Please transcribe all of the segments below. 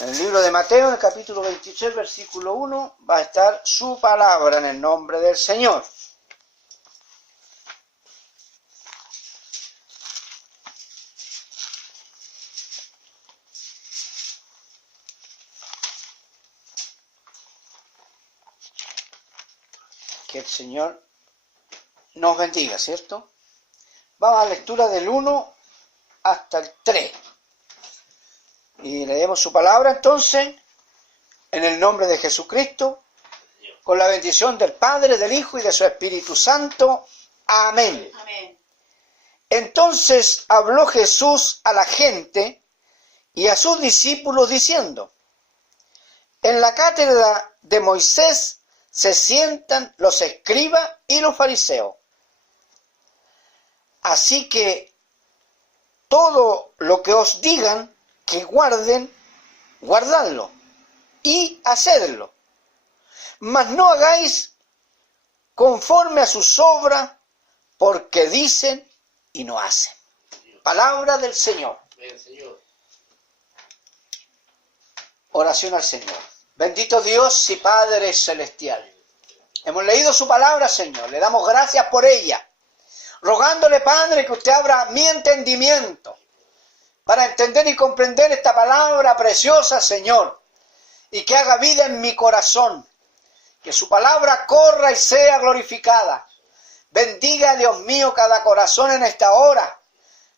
En el libro de Mateo, en el capítulo 23, versículo 1, va a estar su palabra en el nombre del Señor. Que el Señor nos bendiga, ¿cierto? Vamos a la lectura del 1 hasta el 3. Y leemos su palabra entonces, en el nombre de Jesucristo, con la bendición del Padre, del Hijo y de su Espíritu Santo. Amén. Amén. Entonces habló Jesús a la gente y a sus discípulos diciendo: en la cátedra de Moisés se sientan los escribas y los fariseos. Así que todo lo que os digan que guarden, guardadlo y hacedlo. Mas no hagáis conforme a sus obras, porque dicen y no hacen. Palabra del Señor. Oración al Señor. Bendito Dios y Padre Celestial. Hemos leído su palabra, Señor. Le damos gracias por ella. Rogándole, Padre, que usted abra mi entendimiento para entender y comprender esta palabra preciosa, Señor, y que haga vida en mi corazón, que su palabra corra y sea glorificada. Bendiga, Dios mío, cada corazón en esta hora.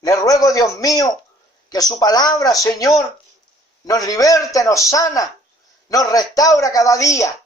Le ruego, Dios mío, que su palabra, Señor, nos liberte, nos sana, nos restaura cada día.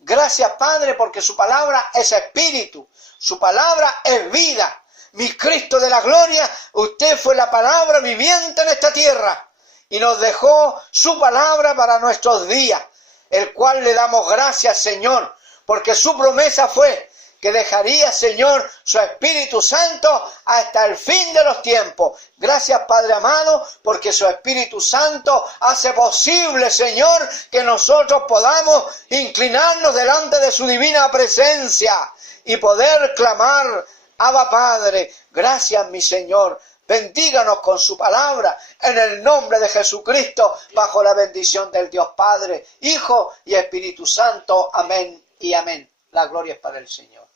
Gracias, Padre, porque su palabra es espíritu, su palabra es vida. Mi Cristo de la gloria, usted fue la palabra viviente en esta tierra y nos dejó su palabra para nuestros días, el cual le damos gracias, Señor, porque su promesa fue que dejaría, Señor, su Espíritu Santo hasta el fin de los tiempos. Gracias, Padre amado, porque su Espíritu Santo hace posible, Señor, que nosotros podamos inclinarnos delante de su divina presencia y poder clamar: Abba Padre. Gracias, mi Señor. Bendíganos con su palabra en el nombre de Jesucristo, bajo la bendición del Dios Padre, Hijo y Espíritu Santo. Amén y amén. La gloria es para el Señor.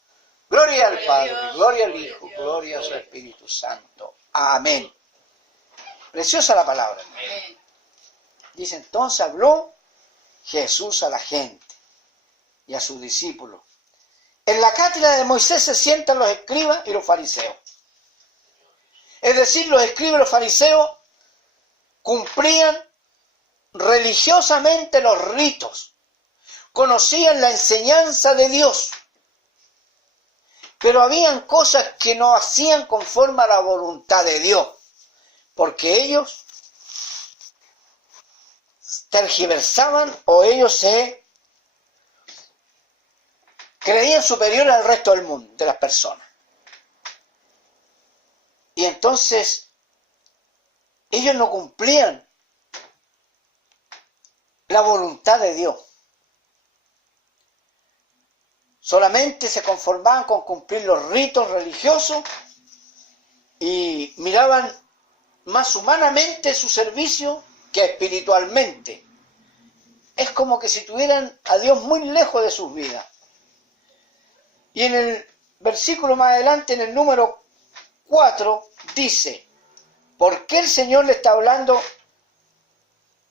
Gloria al Padre, gloria al Hijo, gloria a su Espíritu Santo. Amén. Preciosa la palabra. Dice: entonces habló Jesús a la gente y a sus discípulos. En la cátedra de Moisés se sientan los escribas y los fariseos. Es decir, los escribas y los fariseos cumplían religiosamente los ritos, conocían la enseñanza de Dios, pero habían cosas que no hacían conforme a la voluntad de Dios, porque ellos tergiversaban o ellos se creían superiores al resto del mundo, de las personas. Y entonces ellos no cumplían la voluntad de Dios. Solamente se conformaban con cumplir los ritos religiosos y miraban más humanamente su servicio que espiritualmente. Es como que si tuvieran a Dios muy lejos de sus vidas. Y en el versículo más adelante, en el número 4, dice: ¿por qué el Señor le está hablando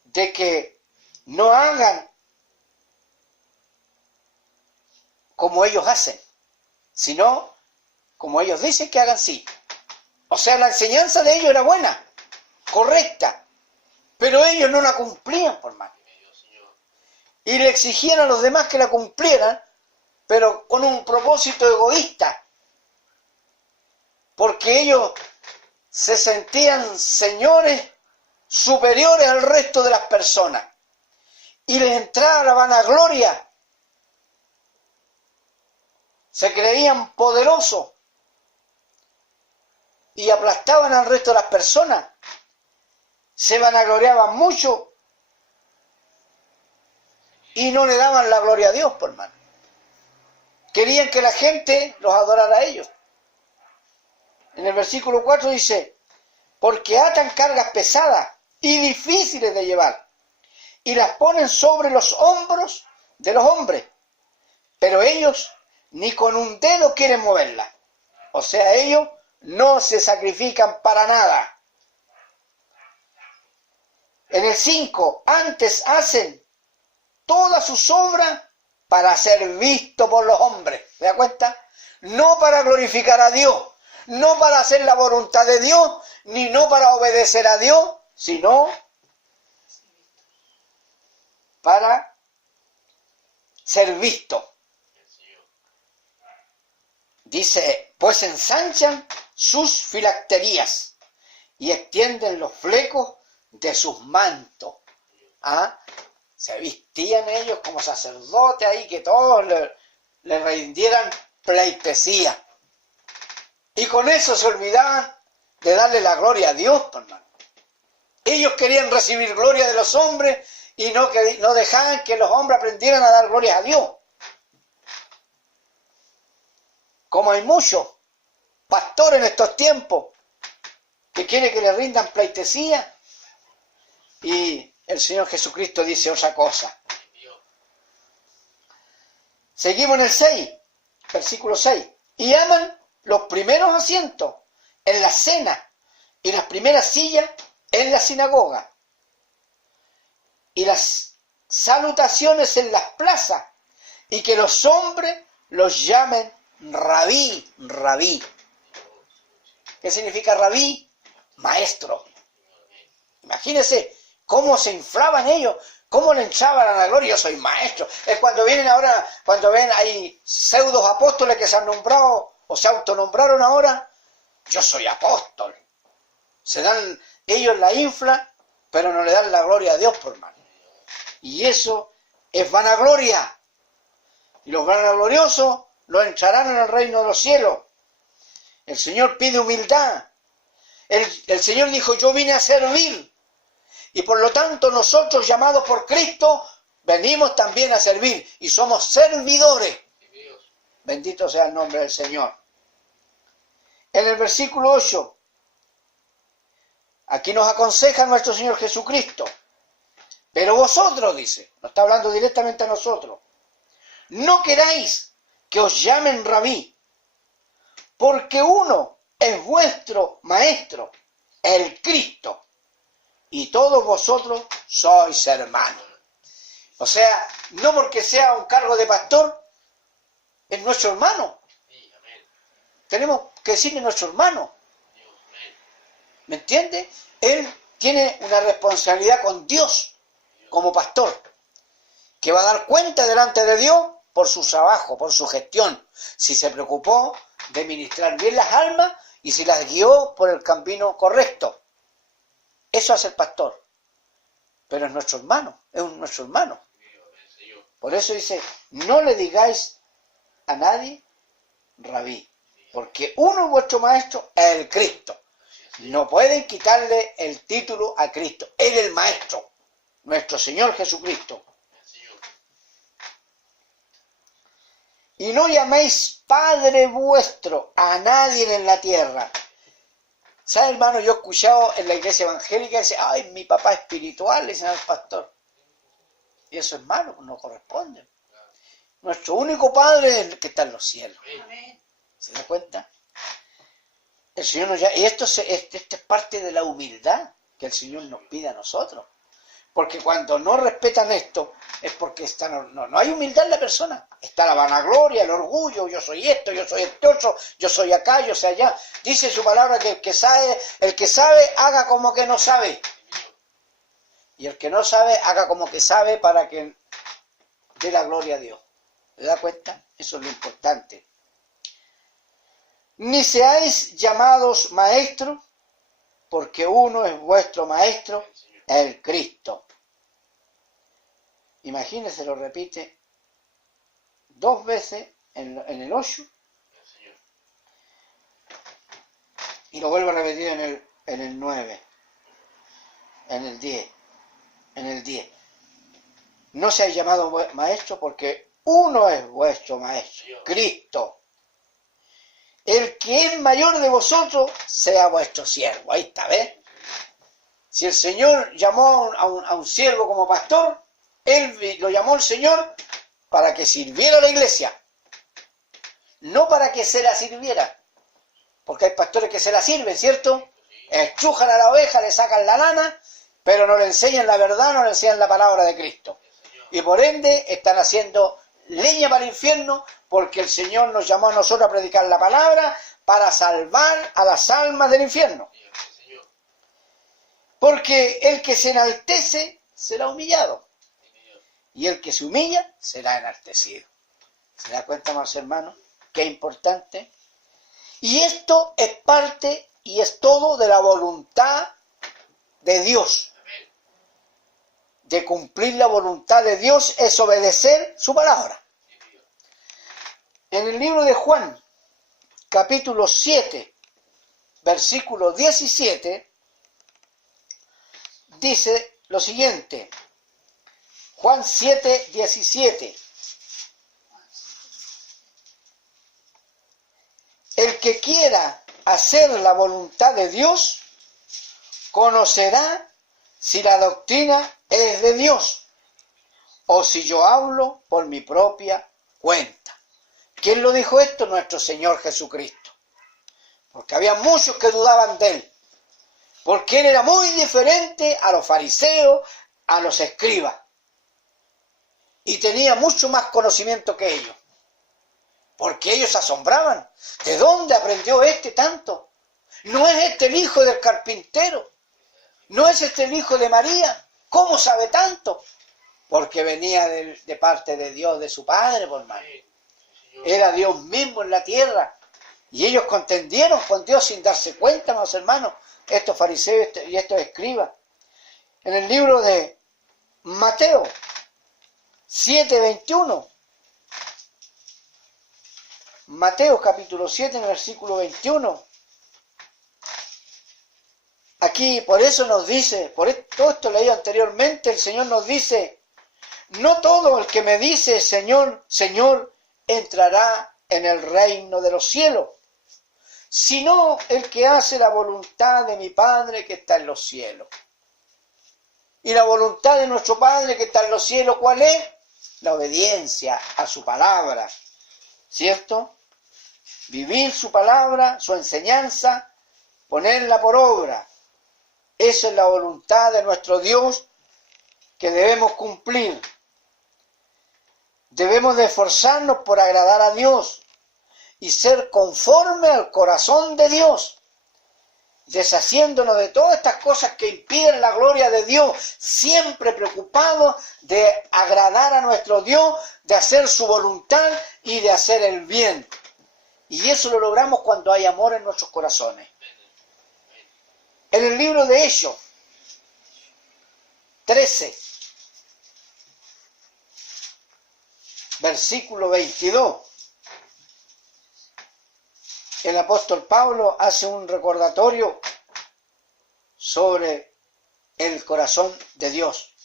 de que no hagan como ellos hacen, sino como ellos dicen que hagan? Sí. O sea, la enseñanza de ellos era buena, correcta, pero ellos no la cumplían, por más. Y le exigían a los demás que la cumplieran, pero con un propósito egoísta, porque ellos se sentían señores superiores al resto de las personas, y les entraba la vanagloria, se creían poderosos, y aplastaban al resto de las personas, se vanagloriaban mucho, y no le daban la gloria a Dios, por mano. Querían que la gente los adorara a ellos. En el versículo 4 dice: porque atan cargas pesadas y difíciles de llevar, y las ponen sobre los hombros de los hombres, pero ellos ni con un dedo quieren moverlas. O sea, ellos no se sacrifican para nada. En el 5, antes hacen todas sus obras para ser visto por los hombres. ¿Se da cuenta? No para glorificar a Dios, no para hacer la voluntad de Dios, ni no para obedecer a Dios, sino para ser visto. Dice, pues ensanchan sus filacterías y extienden los flecos de sus mantos. ¿Ah? Se vestían ellos como sacerdotes ahí, que todos le rindieran pleitesía. Y con eso se olvidaban de darle la gloria a Dios, hermano. Ellos querían recibir gloria de los hombres y no dejaban que los hombres aprendieran a dar gloria a Dios. Como hay muchos pastores en estos tiempos que quieren que le rindan pleitesía, y el Señor Jesucristo dice otra cosa. Seguimos en el 6, versículo 6. Y aman los primeros asientos en la cena y las primeras sillas en la sinagoga y las salutaciones en las plazas, y que los hombres los llamen rabí, rabí. ¿Qué significa rabí? Maestro. Imagínense cómo se inflaban ellos, cómo le hinchaban a la gloria. Yo soy maestro. Es cuando vienen ahora, cuando ven hay pseudos apóstoles que se han nombrado o se autonombraron ahora. Yo soy apóstol. Se dan, ellos la inflan, pero no le dan la gloria a Dios, por hermano. Y eso es vanagloria. Y los vanagloriosos lo entrarán en el reino de los cielos. El Señor pide humildad. El Señor dijo, yo vine a servir. Y por lo tanto nosotros, llamados por Cristo, venimos también a servir. Y somos servidores. Bendito sea el nombre del Señor. En el versículo 8, aquí nos aconseja nuestro Señor Jesucristo. Pero vosotros, dice, nos está hablando directamente a nosotros, no queráis que os llamen rabí, porque uno es vuestro maestro, el Cristo, y todos vosotros sois hermanos. O sea, no porque sea un cargo de pastor, es nuestro hermano. Tenemos que decirle nuestro hermano. ¿Me entiende? Él tiene una responsabilidad con Dios como pastor, que va a dar cuenta delante de Dios por su trabajo, por su gestión, si se preocupó de ministrar bien las almas y si las guió por el camino correcto. Eso hace el pastor. Pero es nuestro hermano, es nuestro hermano. Por eso dice, no le digáis a nadie rabí, porque uno es vuestro maestro, el Cristo. No pueden quitarle el título a Cristo. Él es el maestro, nuestro Señor Jesucristo. Y no llaméis Padre vuestro a nadie en la tierra. ¿Sabe, hermano? Yo he escuchado en la iglesia evangélica, dice, ay, mi papá espiritual, le dicen al pastor. Y eso es malo, no corresponde. Nuestro único Padre es el que está en los cielos. ¿Se da cuenta? El Señor nos llama, y esto es parte de la humildad que el Señor nos pide a nosotros. Porque cuando no respetan esto, es porque no hay humildad en la persona. Está la vanagloria, el orgullo, yo soy esto, yo soy este otro, yo soy acá, yo soy allá. Dice su palabra que el que sabe, haga como que no sabe. Y el que no sabe, haga como que sabe para que dé la gloria a Dios. ¿Se da cuenta? Eso es lo importante. Ni seáis llamados maestros, porque uno es vuestro maestro, el Cristo. Imagínense, lo repite 2 veces en el 8 y lo vuelve a repetir en el 9, en el 10. No seáis llamados maestros, porque uno es vuestro maestro, Cristo. El que es mayor de vosotros sea vuestro siervo. Ahí está, ¿ves? Si el Señor llamó a un siervo como pastor, él lo llamó el Señor para que sirviera a la iglesia, no para que se la sirviera. Porque hay pastores que se la sirven, ¿cierto? Estrujan a la oveja, le sacan la lana, pero no le enseñan la verdad, no le enseñan la palabra de Cristo. Y por ende están haciendo leña para el infierno, porque el Señor nos llamó a nosotros a predicar la palabra para salvar a las almas del infierno. Porque el que se enaltece será humillado, y el que se humilla será enaltecido. ¿Se da cuenta, más hermanos? Qué importante. Y esto es parte y es todo de la voluntad de Dios. De cumplir la voluntad de Dios es obedecer su palabra. En el libro de Juan, capítulo 7, versículo 17, dice lo siguiente. Juan 7, 17. El que quiera hacer la voluntad de Dios, conocerá si la doctrina es de Dios, o si yo hablo por mi propia cuenta. ¿Quién lo dijo esto? Nuestro Señor Jesucristo. Porque había muchos que dudaban de él. Porque él era muy diferente a los fariseos, a los escribas. Y tenía mucho más conocimiento que ellos. Porque ellos se asombraban. ¿De dónde aprendió este tanto? ¿No es este el hijo del carpintero? ¿No es este el hijo de María? ¿Cómo sabe tanto? Porque venía de parte de Dios, de su Padre, por hermano. Era Dios mismo en la tierra. Y ellos contendieron con Dios sin darse cuenta, mis hermanos, estos fariseos y estos escribas. En el libro de Mateo 7:21, Mateo capítulo 7, en el versículo 21. Aquí, por eso nos dice, todo esto leído anteriormente, el Señor nos dice, no todo el que me dice Señor, Señor, entrará en el reino de los cielos, sino el que hace la voluntad de mi Padre que está en los cielos. Y la voluntad de nuestro Padre que está en los cielos, ¿cuál es? La obediencia a su palabra, ¿cierto? Vivir su palabra, su enseñanza, ponerla por obra. Esa es la voluntad de nuestro Dios que debemos cumplir. Debemos de esforzarnos por agradar a Dios y ser conforme al corazón de Dios, deshaciéndonos de todas estas cosas que impiden la gloria de Dios, siempre preocupados de agradar a nuestro Dios, de hacer su voluntad y de hacer el bien. Y eso lo logramos cuando hay amor en nuestros corazones. En el libro de Hechos 13, versículo 22, el apóstol Pablo hace un recordatorio sobre el corazón de Dios.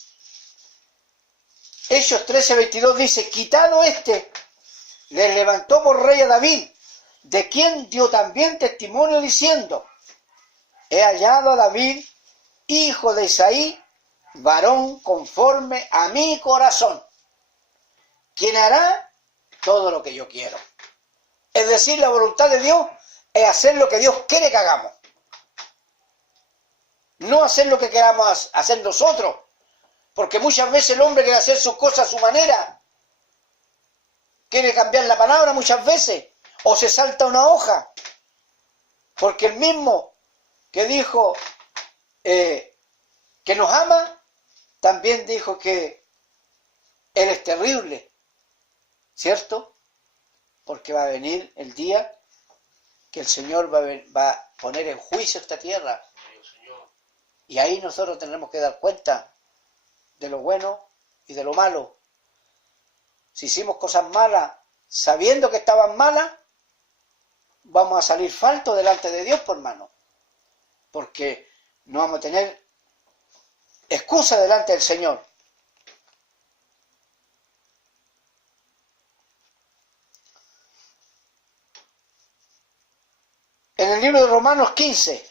Hechos 13, 22 dice, quitado este, le levantó por rey a David, de quien dio también testimonio diciendo, he hallado a David, hijo de Isaí, varón conforme a mi corazón, quien hará todo lo que yo quiero. Es decir, la voluntad de Dios es hacer lo que Dios quiere que hagamos. No hacer lo que queramos hacer nosotros. Porque muchas veces el hombre quiere hacer sus cosas a su manera. Quiere cambiar la palabra muchas veces. O se salta una hoja. Porque el mismo que dijo que nos ama, también dijo que Él es terrible. ¿Cierto? Porque va a venir el día que el Señor va a poner en juicio esta tierra. Y ahí nosotros tendremos que dar cuenta de lo bueno y de lo malo. Si hicimos cosas malas sabiendo que estaban malas, vamos a salir faltos delante de Dios, por hermano. Porque no vamos a tener excusa delante del Señor. En el libro de Romanos 15,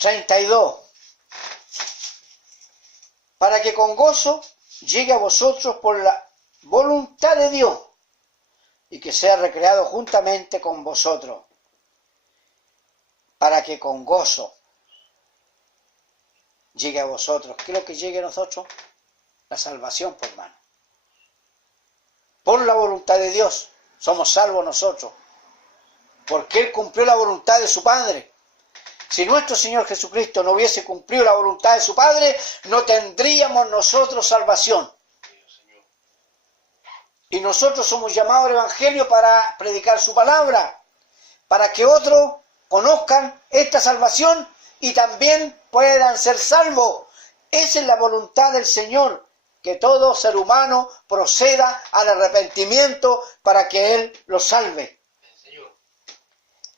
32. Para que con gozo llegue a vosotros por la voluntad de Dios y que sea recreado juntamente con vosotros. Para que con gozo llegue a vosotros. ¿Qué es lo que llegue a nosotros? La salvación, por hermano. Por la voluntad de Dios somos salvos nosotros. Porque Él cumplió la voluntad de su Padre. Si nuestro Señor Jesucristo no hubiese cumplido la voluntad de su Padre, no tendríamos nosotros salvación. Y nosotros somos llamados al Evangelio para predicar su palabra, para que otros conozcan esta salvación y también puedan ser salvos. Esa es la voluntad del Señor, que todo ser humano proceda al arrepentimiento para que Él lo salve.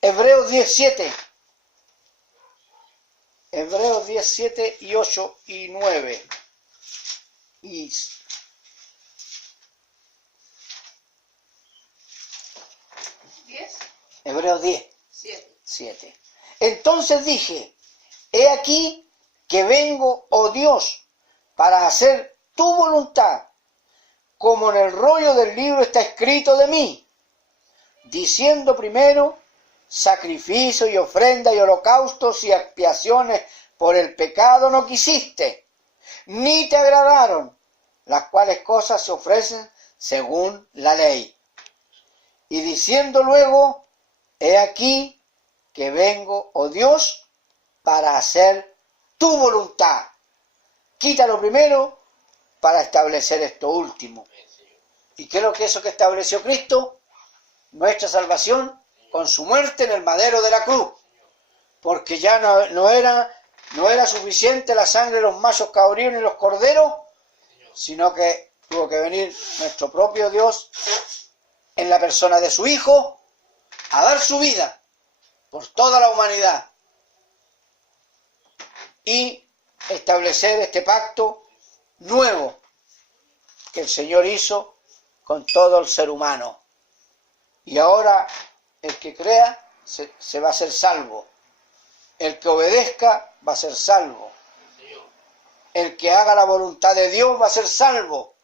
Hebreos 10:7. Hebreos 10:7 y 8 y 9. Y Hebreos 10:7. Entonces dije, he aquí que vengo, oh Dios, para hacer tu voluntad, como en el rollo del libro está escrito de mí, diciendo primero, sacrificio y ofrenda y holocaustos y expiaciones por el pecado no quisiste, ni te agradaron, las cuales cosas se ofrecen según la ley. Y diciendo luego, he aquí que vengo, oh Dios, para hacer tu voluntad. Quítalo primero para establecer esto último. ¿Y qué es lo que eso que estableció Cristo? Nuestra salvación con su muerte en el madero de la cruz. Porque ya no era suficiente la sangre de los machos cabríos ni los corderos, sino que tuvo que venir nuestro propio Dios en la persona de su Hijo a dar su vida por toda la humanidad y establecer este pacto nuevo que el Señor hizo con todo el ser humano. Y ahora el que crea se va a ser salvo. El que obedezca va a ser salvo. El que haga la voluntad de Dios va a ser salvo.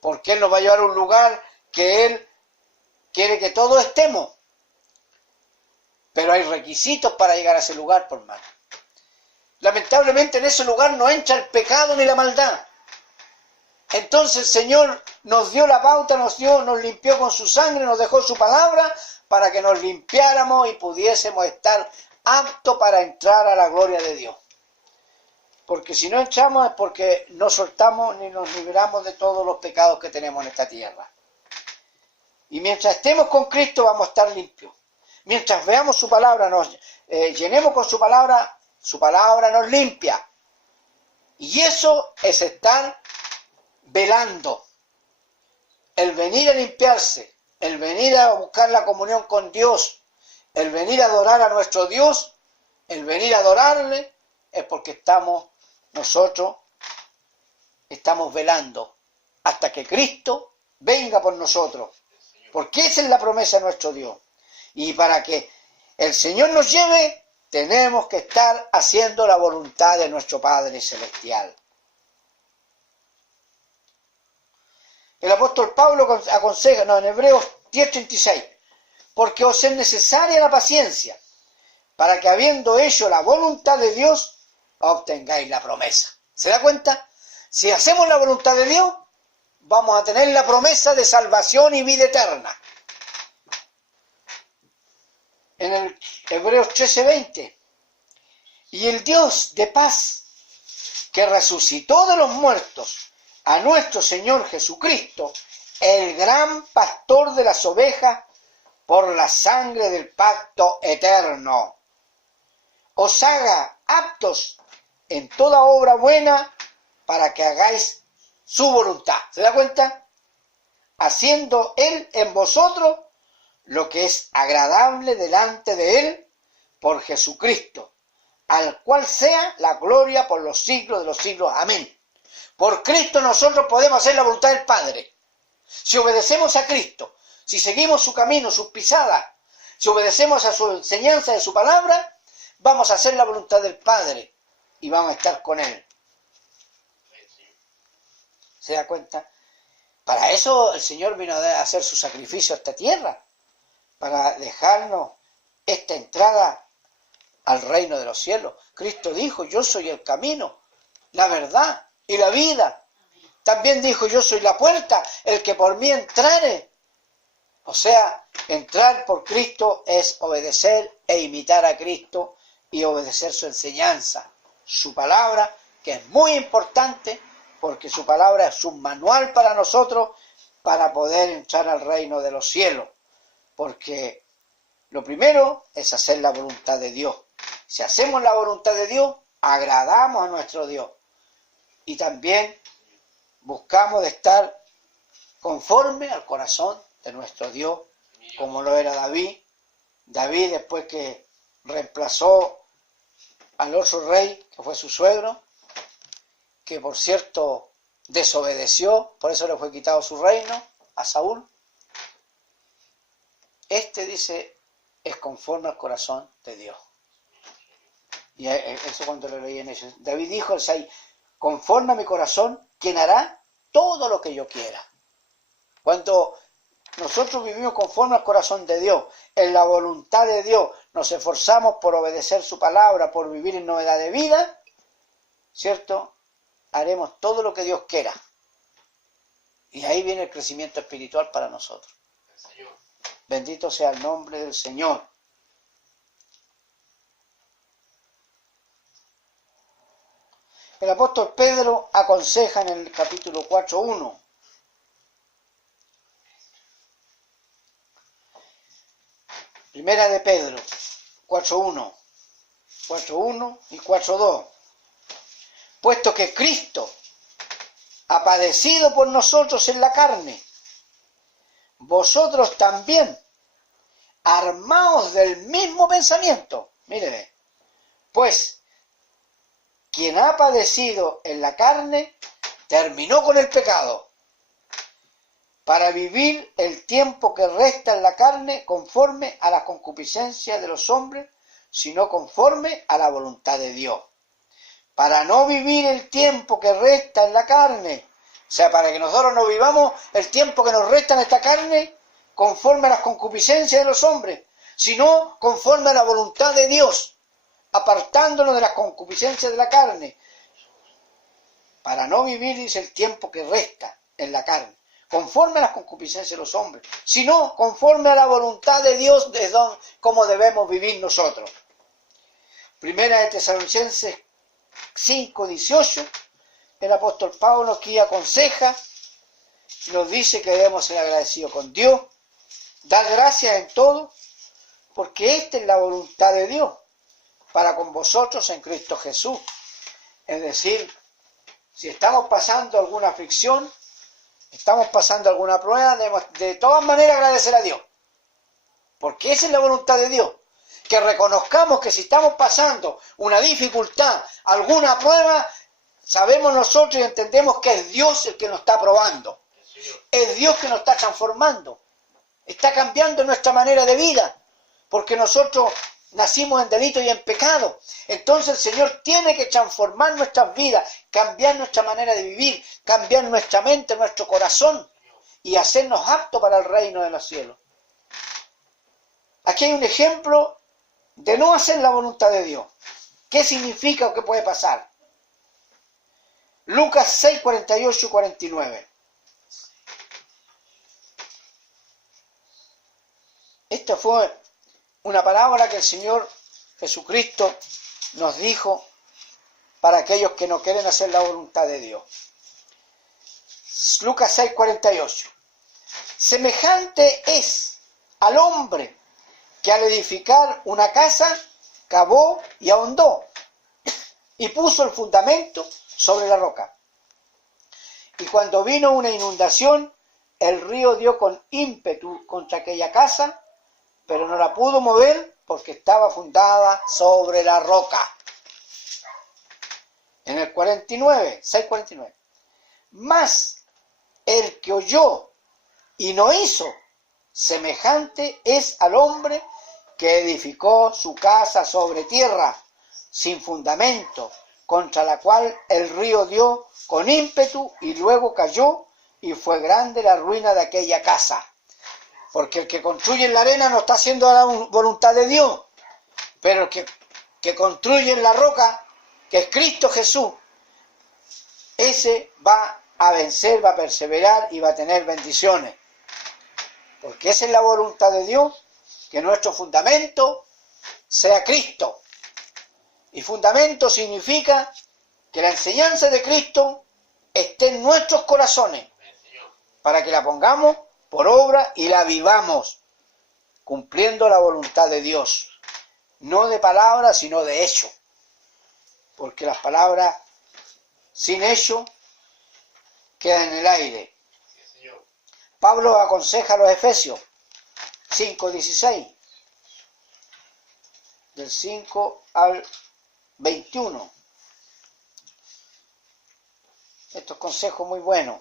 Porque Él nos va a llevar a un lugar que Él quiere que todos estemos. Pero hay requisitos para llegar a ese lugar, por hermano. Lamentablemente en ese lugar no entra el pecado ni la maldad. Entonces el Señor nos dio la pauta, nos limpió con su sangre, nos dejó su palabra para que nos limpiáramos y pudiésemos estar aptos para entrar a la gloria de Dios. Porque si no entramos es porque no soltamos ni nos liberamos de todos los pecados que tenemos en esta tierra. Y mientras estemos con Cristo vamos a estar limpios. Mientras veamos su palabra, nos llenemos con su palabra nos limpia. Y eso es estar velando. El venir a limpiarse, el venir a buscar la comunión con Dios, el venir a adorar a nuestro Dios, el venir a adorarle, es porque nosotros estamos velando hasta que Cristo venga por nosotros. Porque esa es la promesa de nuestro Dios. Y para que el Señor nos lleve, tenemos que estar haciendo la voluntad de nuestro Padre Celestial. El apóstol Pablo aconseja, en Hebreos 10:36, porque os es necesaria la paciencia, para que habiendo hecho la voluntad de Dios, obtengáis la promesa. ¿Se da cuenta? Si hacemos la voluntad de Dios, vamos a tener la promesa de salvación y vida eterna. En el Hebreos 13:20, y el Dios de paz, que resucitó de los muertos a nuestro Señor Jesucristo, el gran pastor de las ovejas, por la sangre del pacto eterno, os haga aptos en toda obra buena para que hagáis su voluntad. ¿Se da cuenta? Haciendo Él en vosotros lo que es agradable delante de Él por Jesucristo, al cual sea la gloria por los siglos de los siglos. Amén. Por Cristo nosotros podemos hacer la voluntad del Padre. Si obedecemos a Cristo, si seguimos su camino, sus pisadas, si obedecemos a su enseñanza de su palabra, vamos a hacer la voluntad del Padre y vamos a estar con Él. ¿Se da cuenta? Para eso el Señor vino a hacer su sacrificio a esta tierra, para dejarnos esta entrada al reino de los cielos. Cristo dijo, yo soy el camino, la verdad y la vida. También dijo, yo soy la puerta, el que por mí entrare. O sea, entrar por Cristo es obedecer e imitar a Cristo y obedecer su enseñanza, su palabra, que es muy importante, porque su palabra es un manual para nosotros para poder entrar al reino de los cielos. Porque lo primero es hacer la voluntad de Dios. Si hacemos la voluntad de Dios, agradamos a nuestro Dios. Y también buscamos de estar conforme al corazón de nuestro Dios, como lo era David. David, después que reemplazó al otro rey, que fue su suegro, que por cierto desobedeció, por eso le fue quitado su reino a Saúl. Dice, es conforme al corazón de Dios. Y eso cuando lo leí en ellos. David dijo, conforme a mi corazón, quien hará todo lo que yo quiera. Cuando nosotros vivimos conforme al corazón de Dios, en la voluntad de Dios, nos esforzamos por obedecer su palabra, por vivir en novedad de vida, ¿cierto? Haremos todo lo que Dios quiera. Y ahí viene el crecimiento espiritual para nosotros. Bendito sea el nombre del Señor. El apóstol Pedro aconseja en el capítulo 4:1. Primera de Pedro 4:1. 4:1 y 4:2. Puesto que Cristo ha padecido por nosotros en la carne, vosotros también, armaos del mismo pensamiento. Mire, pues, quien ha padecido en la carne, terminó con el pecado, para vivir el tiempo que resta en la carne conforme a la concupiscencia de los hombres, sino conforme a la voluntad de Dios. Para no vivir el tiempo que resta en la carne, o sea, para que nosotros no vivamos el tiempo que nos resta en esta carne conforme a las concupiscencias de los hombres, sino conforme a la voluntad de Dios, apartándonos de las concupiscencias de la carne. Para no vivir, dice, el tiempo que resta en la carne, conforme a las concupiscencias de los hombres, sino conforme a la voluntad de Dios, de cómo debemos vivir nosotros. Primera de Tesalonicenses 5:18, el apóstol Pablo aquí aconseja, nos dice que debemos ser agradecidos con Dios, dar gracias en todo, porque esta es la voluntad de Dios para con vosotros en Cristo Jesús. Es decir, si estamos pasando alguna aflicción, estamos pasando alguna prueba, debemos de todas maneras agradecer a Dios, porque esa es la voluntad de Dios. Que reconozcamos que si estamos pasando una dificultad, alguna prueba, sabemos nosotros y entendemos que es Dios el que nos está probando. Es Dios que nos está transformando. Está cambiando nuestra manera de vida. Porque nosotros nacimos en delito y en pecado. Entonces el Señor tiene que transformar nuestras vidas, cambiar nuestra manera de vivir, cambiar nuestra mente, nuestro corazón y hacernos aptos para el reino de los cielos. Aquí hay un ejemplo de no hacer la voluntad de Dios. ¿Qué significa o qué puede pasar? Lucas 6, 48 y 49. Esta fue una palabra que el Señor Jesucristo nos dijo para aquellos que no quieren hacer la voluntad de Dios. Lucas 6, 48. Semejante es al hombre que al edificar una casa cavó y ahondó y puso el fundamento sobre la roca. Y cuando vino una inundación, el río dio con ímpetu contra aquella casa, pero no la pudo mover porque estaba fundada sobre la roca. En el 49, 6:49. Mas el que oyó y no hizo, semejante es al hombre que edificó su casa sobre tierra, sin fundamento, contra la cual el río dio con ímpetu y luego cayó, y fue grande la ruina de aquella casa. Porque el que construye en la arena no está haciendo la voluntad de Dios, pero el que construye en la roca, que es Cristo Jesús, ese va a vencer, va a perseverar y va a tener bendiciones. Porque esa es la voluntad de Dios, que nuestro fundamento sea Cristo. Y fundamento significa que la enseñanza de Cristo esté en nuestros corazones, para que la pongamos por obra y la vivamos, cumpliendo la voluntad de Dios. No de palabras, sino de hecho. Porque las palabras sin hecho quedan en el aire. Pablo aconseja a los Efesios 5:16, del 5 al 21. Estos consejos muy buenos.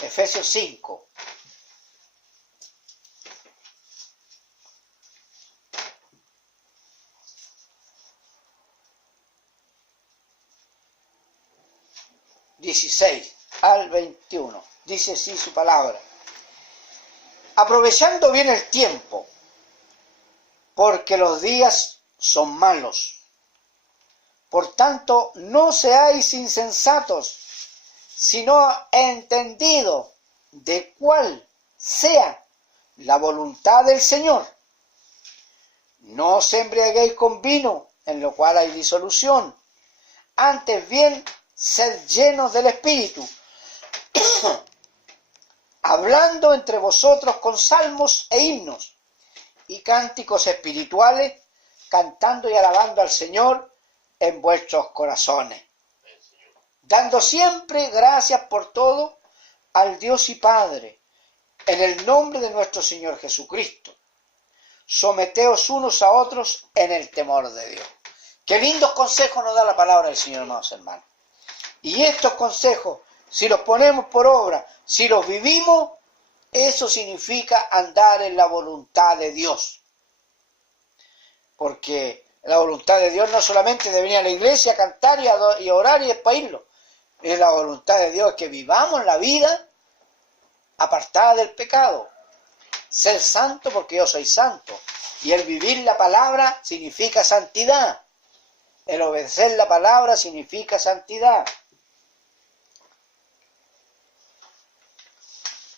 Efesios 5. (16 al 21). Dice así su palabra: aprovechando bien el tiempo, porque los días son malos. Por tanto, no seáis insensatos, sino entendidos de cuál sea la voluntad del Señor. No os embriaguéis con vino, en lo cual hay disolución. Antes bien, sed llenos del Espíritu, hablando entre vosotros con salmos e himnos y cánticos espirituales, cantando y alabando al Señor en vuestros corazones, dando siempre gracias por todo al Dios y Padre, en el nombre de nuestro Señor Jesucristo. Someteos unos a otros en el temor de Dios. Qué lindos consejos nos da la palabra del Señor, amados hermanos. Y estos consejos, si los ponemos por obra, si los vivimos, eso significa andar en la voluntad de Dios. Porque la voluntad de Dios no solamente de venir a la iglesia a cantar y orar y después irlo. Es la voluntad de Dios que vivamos la vida apartada del pecado. Ser santo porque yo soy santo. Y el vivir la palabra significa santidad. El obedecer la palabra significa santidad.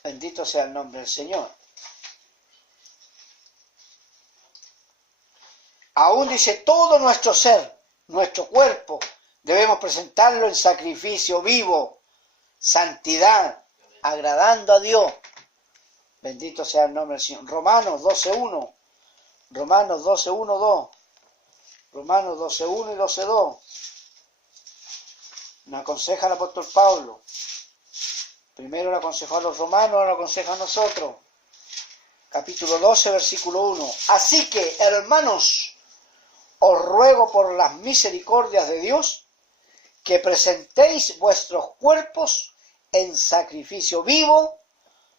Bendito sea el nombre del Señor. Aún dice, todo nuestro ser, nuestro cuerpo, debemos presentarlo en sacrificio vivo, santidad, agradando a Dios. Bendito sea el nombre del Señor. Romanos 12:1, Romanos 12:1, 2, Romanos 12:1 y 12:2. Nos aconseja el apóstol Pablo. Primero lo aconsejó a los romanos, ahora lo aconseja a nosotros. Capítulo 12, versículo 1. Así que, hermanos, os ruego por las misericordias de Dios, que presentéis vuestros cuerpos en sacrificio vivo,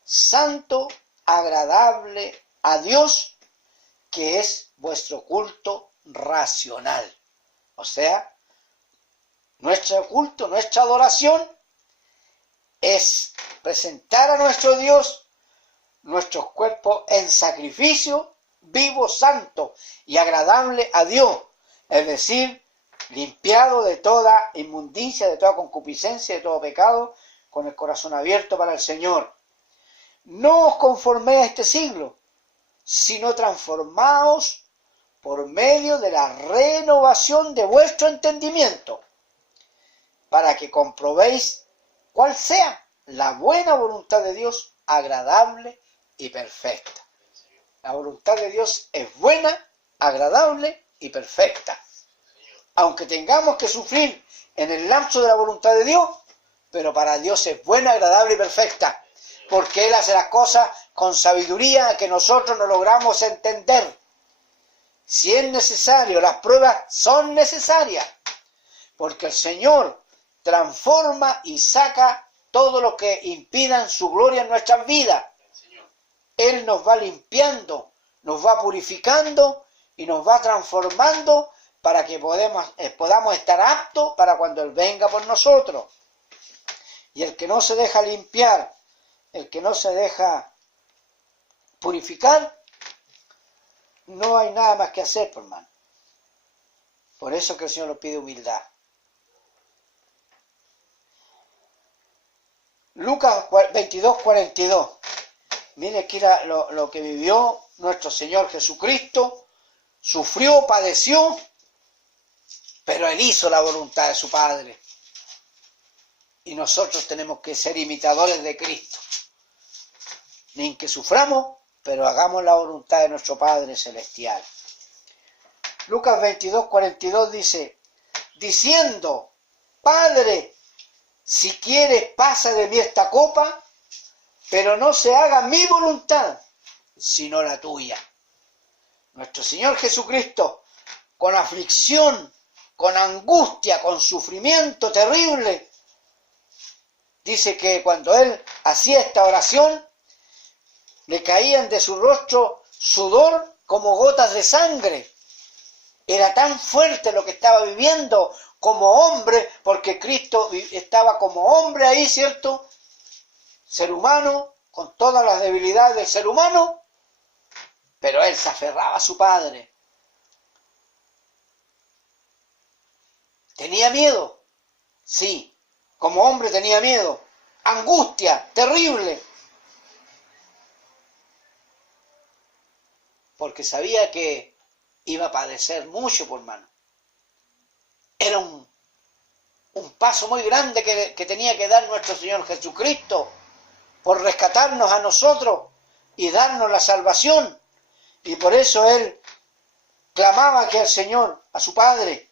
santo, agradable a Dios, que es vuestro culto racional. O sea, nuestro culto, nuestra adoración, es presentar a nuestro Dios nuestros cuerpos en sacrificio vivo, santo y agradable a Dios, es decir, limpiado de toda inmundicia, de toda concupiscencia, de todo pecado, con el corazón abierto para el Señor. No os conforméis a este siglo, sino transformaos por medio de la renovación de vuestro entendimiento, para que comprobéis cuál sea la buena voluntad de Dios, agradable y perfecta. La voluntad de Dios es buena, agradable y perfecta. Aunque tengamos que sufrir en el lapso de la voluntad de Dios, pero para Dios es buena, agradable y perfecta, porque Él hace las cosas con sabiduría que nosotros no logramos entender. Si es necesario, las pruebas son necesarias, porque el Señor transforma y saca todo lo que impida su gloria en nuestras vidas. Él nos va limpiando, nos va purificando y nos va transformando para que podamos estar aptos para cuando Él venga por nosotros. Y el que no se deja limpiar, el que no se deja purificar, no hay nada más que hacer, hermano. Por eso que el Señor nos pide humildad. Lucas 22:42. Mire aquí lo que vivió nuestro Señor Jesucristo. Sufrió, padeció, pero Él hizo la voluntad de su Padre. Y nosotros tenemos que ser imitadores de Cristo. Ni que suframos, pero hagamos la voluntad de nuestro Padre Celestial. Lucas 22:42 dice, diciendo, Padre, si quieres pasa de mí esta copa, pero no se haga mi voluntad, sino la tuya. Nuestro Señor Jesucristo, con aflicción, con angustia, con sufrimiento terrible, dice que cuando Él hacía esta oración, le caían de su rostro sudor como gotas de sangre. Era tan fuerte lo que estaba viviendo como hombre, porque Cristo estaba como hombre ahí, ¿cierto? Ser humano, con todas las debilidades del ser humano, pero Él se aferraba a su Padre. ¿Tenía miedo? Sí, como hombre tenía miedo. Angustia, terrible. Porque sabía que iba a padecer mucho, por hermano. Era un paso muy grande que tenía que dar nuestro Señor Jesucristo por rescatarnos a nosotros y darnos la salvación. Y por eso Él clamaba aquí al Señor, a su Padre,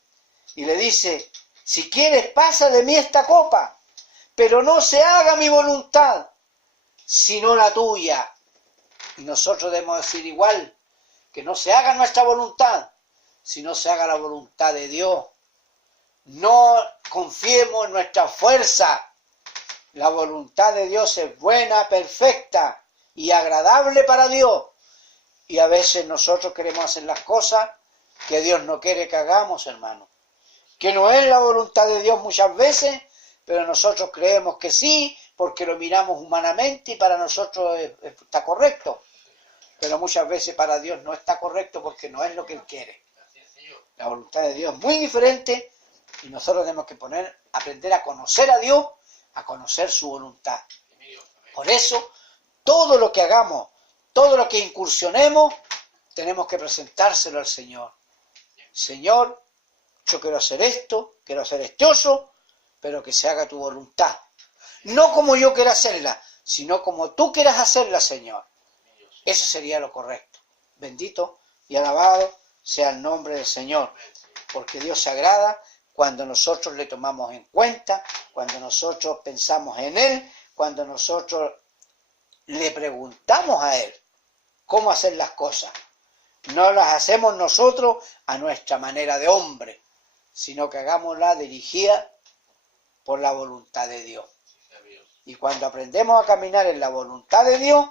y le dice, si quieres pasa de mí esta copa, pero no se haga mi voluntad, sino la tuya. Y nosotros debemos decir igual, que no se haga nuestra voluntad, sino se haga la voluntad de Dios. No confiemos en nuestra fuerza. La voluntad de Dios es buena, perfecta y agradable para Dios. Y a veces nosotros queremos hacer las cosas que Dios no quiere que hagamos, hermano. Que no es la voluntad de Dios muchas veces, pero nosotros creemos que sí, porque lo miramos humanamente y para nosotros está correcto. Pero muchas veces para Dios no está correcto porque no es lo que Él quiere. La voluntad de Dios es muy diferente y nosotros tenemos que aprender a conocer a Dios, a conocer su voluntad. Por eso, todo lo que hagamos, todo lo que incursionemos, tenemos que presentárselo al Señor. Señor, yo quiero hacer esto, quiero hacer este oso, pero que se haga tu voluntad. No como yo quiera hacerla, sino como tú quieras hacerla, Señor. Eso sería lo correcto. Bendito y alabado sea el nombre del Señor, porque Dios se agrada cuando nosotros le tomamos en cuenta, cuando nosotros pensamos en Él, cuando nosotros le preguntamos a Él cómo hacer las cosas. No las hacemos nosotros a nuestra manera de hombre, sino que hagámosla dirigida por la voluntad de Dios. Y cuando aprendemos a caminar en la voluntad de Dios,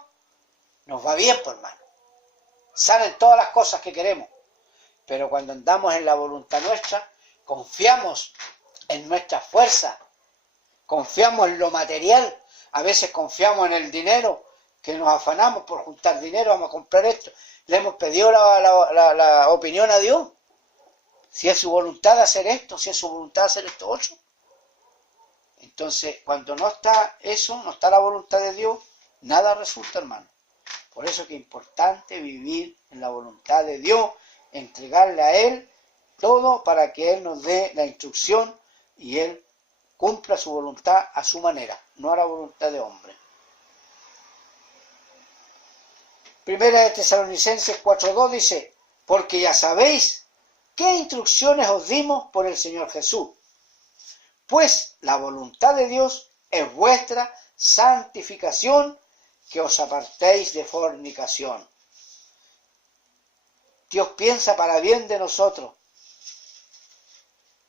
nos va bien, por hermano. Salen todas las cosas que queremos. Pero cuando andamos en la voluntad nuestra, confiamos en nuestra fuerza, confiamos en lo material, a veces confiamos en el dinero, que nos afanamos por juntar dinero, vamos a comprar esto. Le hemos pedido la opinión a Dios, si es su voluntad hacer esto, si es su voluntad hacer esto otro. Entonces, cuando no está eso, no está la voluntad de Dios, nada resulta, hermano. Por eso es que es importante vivir en la voluntad de Dios, entregarle a Él todo para que Él nos dé la instrucción y Él cumpla su voluntad a su manera, no a la voluntad de hombre. Primera de Tesalonicenses 4:2 dice, porque ya sabéis qué instrucciones os dimos por el Señor Jesús, pues la voluntad de Dios es vuestra santificación, que os apartéis de fornicación. Dios piensa para bien de nosotros,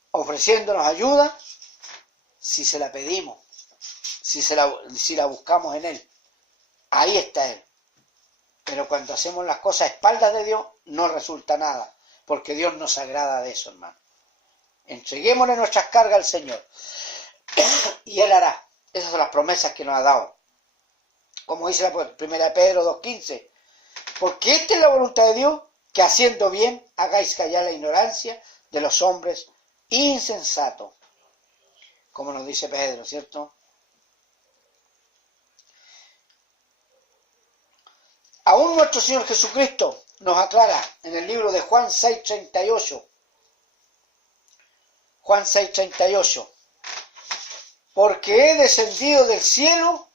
ofreciéndonos ayuda si se la pedimos, si la buscamos en Él. Ahí está Él. Pero cuando hacemos las cosas a espaldas de Dios, no resulta nada. porque Dios nos agrada de eso, hermano. Entreguémosle nuestras cargas al Señor y Él hará. Esas son las promesas que nos ha dado. Como dice la 1 Pedro 2:15, porque esta es la voluntad de Dios, que haciendo bien hagáis callar la ignorancia de los hombres insensatos. Como nos dice Pedro, ¿cierto? Aún nuestro Señor Jesucristo nos aclara en el libro de Juan 6:38. Juan 6:38. Porque he descendido del cielo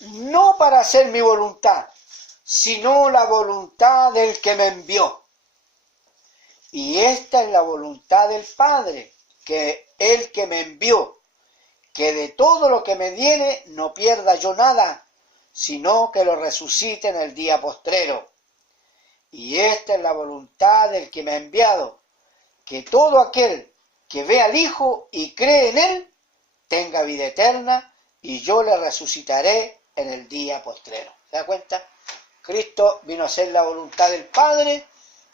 no para hacer mi voluntad, sino la voluntad del que me envió. Y esta es la voluntad del Padre, que el que me envió, que de todo lo que me diere no pierda yo nada, sino que lo resucite en el día postrero. Y esta es la voluntad del que me ha enviado, que todo aquel que ve al Hijo y cree en Él, tenga vida eterna, y yo le resucitaré en el día postrero. ¿Se da cuenta? Cristo vino a ser la voluntad del Padre,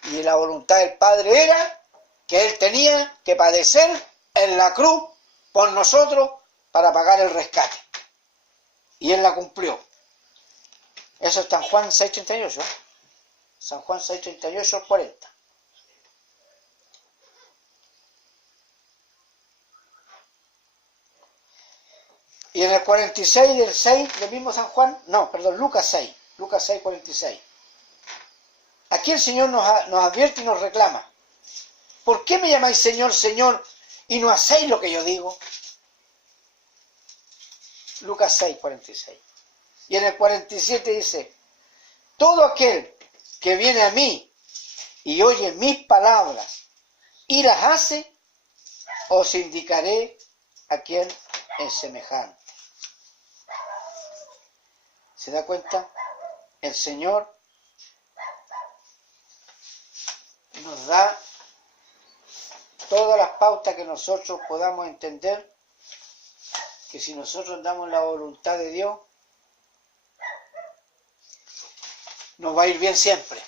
y la voluntad del Padre era que Él tenía que padecer en la cruz por nosotros para pagar el rescate. Y Él la cumplió. Eso está en Juan 6:38. San Juan 6:38 al 40. Y en el 46 del 6 del mismo San Juan, Lucas 6:46. Aquí el Señor nos advierte y nos reclama. ¿Por qué me llamáis Señor, Señor, y no hacéis lo que yo digo? Lucas 6:46. Y en el 47 dice, todo aquel que viene a mí y oye mis palabras y las hace, os indicaré a quién es semejante. ¿Se da cuenta? El Señor nos da todas las pautas que nosotros podamos entender, que si nosotros damos la voluntad de Dios, nos va a ir bien siempre.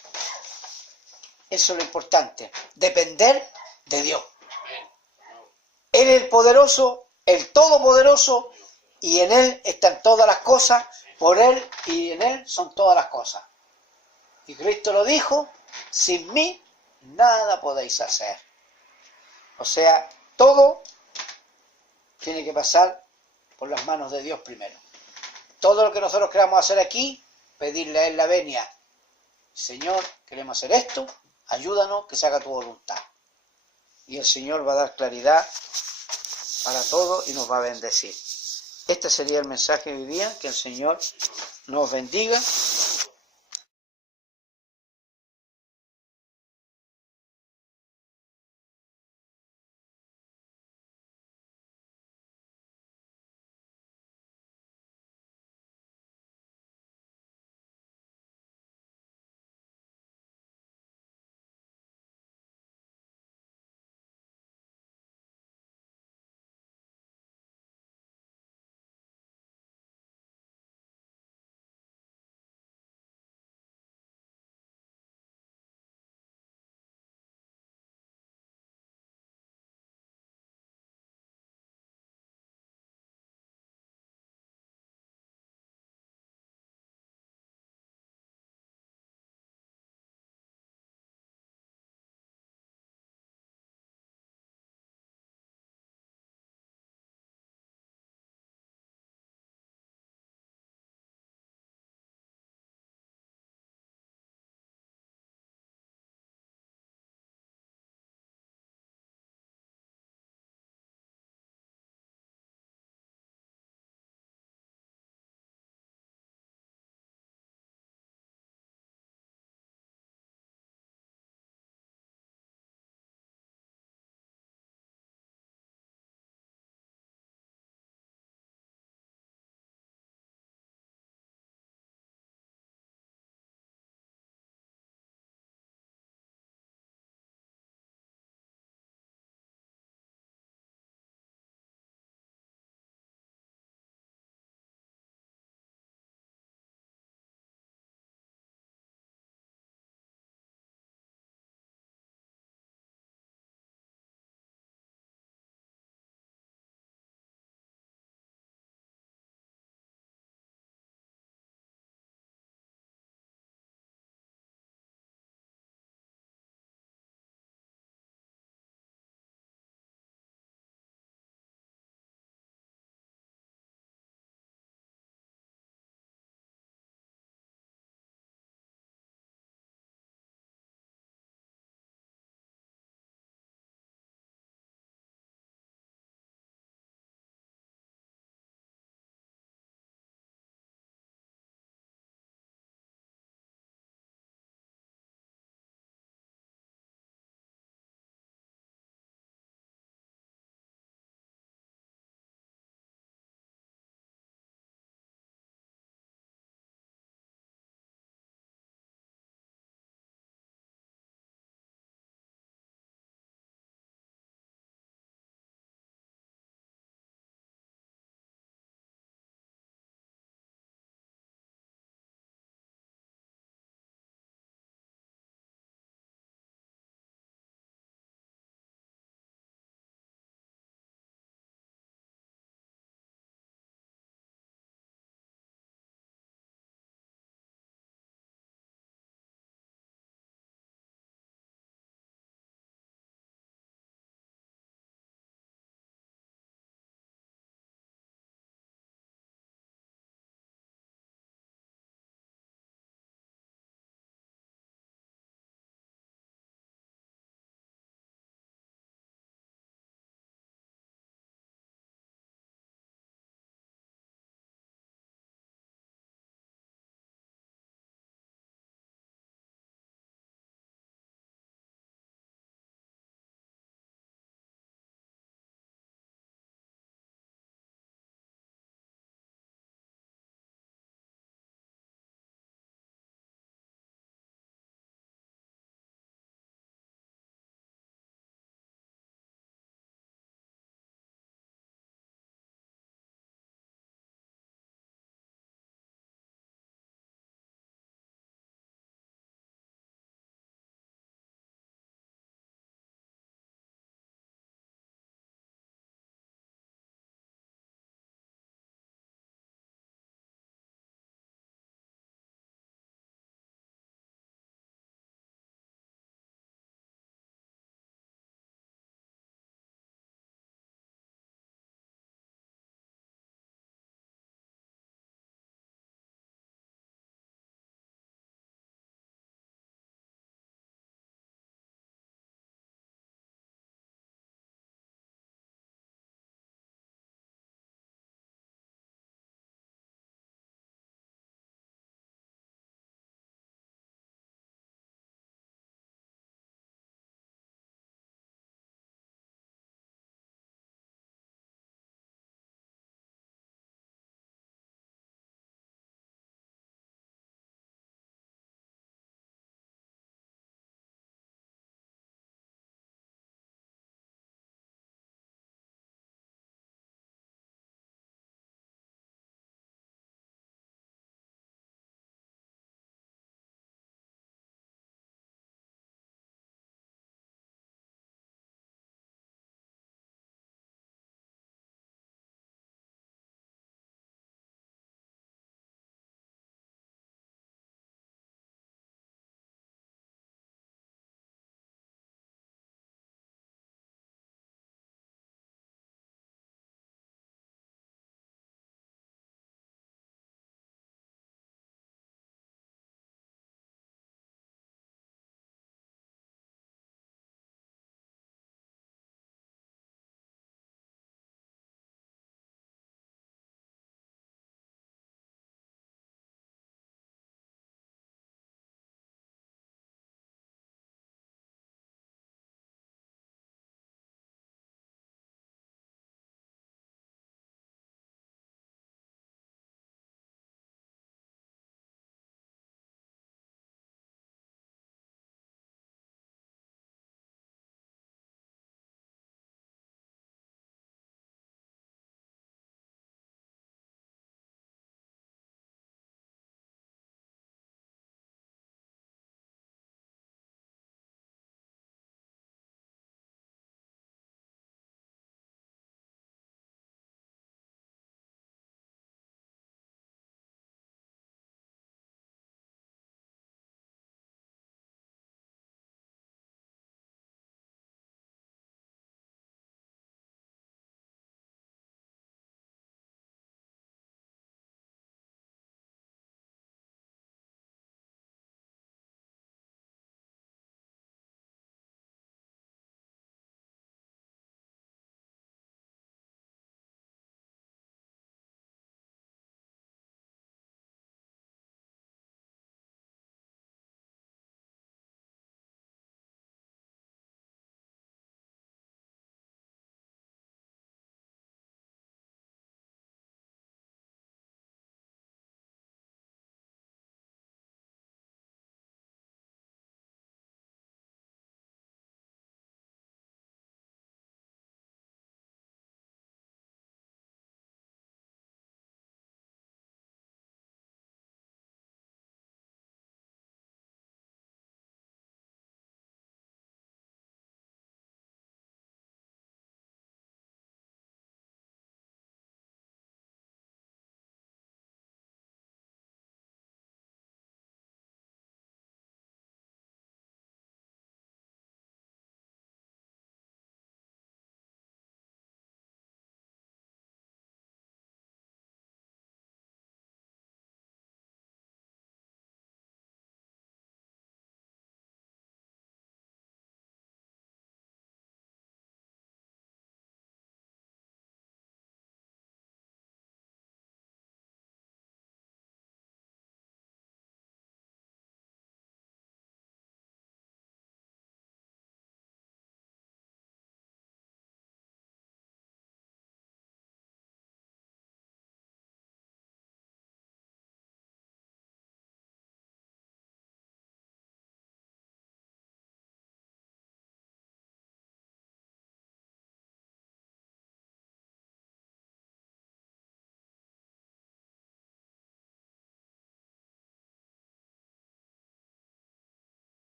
Eso es lo importante, depender de Dios. Él es el poderoso, el todopoderoso, y en Él están todas las cosas, por Él y en Él son todas las cosas. Y Cristo lo dijo, sin mí nada podéis hacer. O sea, todo tiene que pasar por las manos de Dios primero. Todo lo que nosotros queramos hacer aquí, pedirle a Él la venia. Señor, queremos hacer esto, ayúdanos, que se haga tu voluntad. Y el Señor va a dar claridad para todo y nos va a bendecir. Este sería el mensaje de hoy día, que el Señor nos bendiga